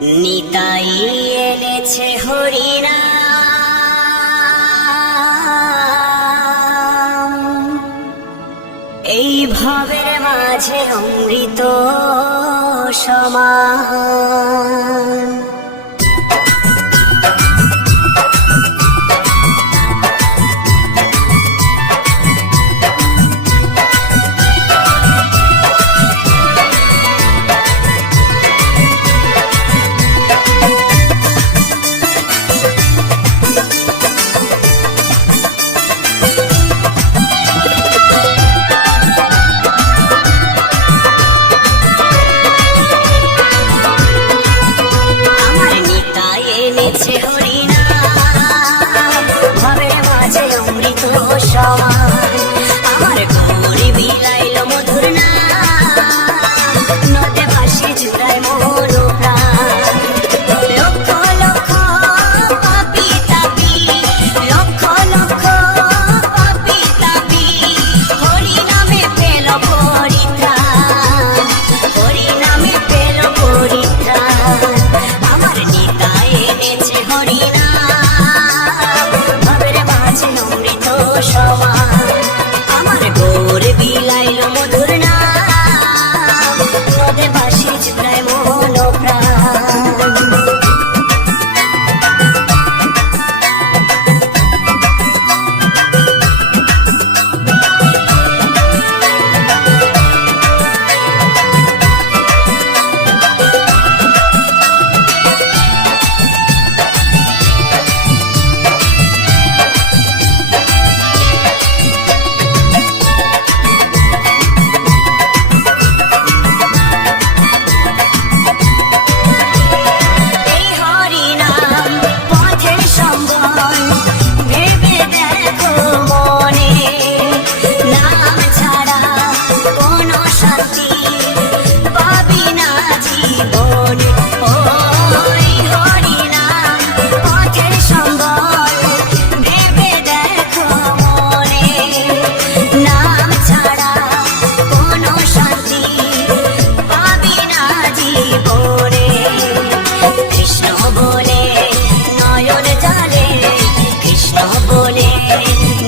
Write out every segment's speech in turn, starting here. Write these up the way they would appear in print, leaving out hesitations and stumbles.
নিতাই এনেছে হরিনাম, এই ভবের মাঝে অমৃত সমান। এনেছে হরিনাম, ভবের মাঝে অমৃত সমান। আমার গৌরী বিলাইল মধুর নাম, নদে ভাসে জুড়ায় মন প্রাণ। লক্ষ লক্ষ পাপী তাপী, লক্ষ লক্ষ পাপী তাপী, হরিনামে পেল পরিত্রাণ, হরিনামে পেল পরিত্রাণ। আমার নিতাই এনেছে হরিনাম, ভবের মাঝে অমৃত সমান। আমার গৌর বিলাইল মধুর নাম, নদে ভাসে জুড়ায় মন প্রাণ।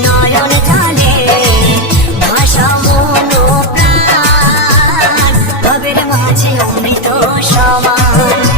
নয়ন জালে ভাষা মন প্রাণ, ভবের মাঝে অমৃত সমান।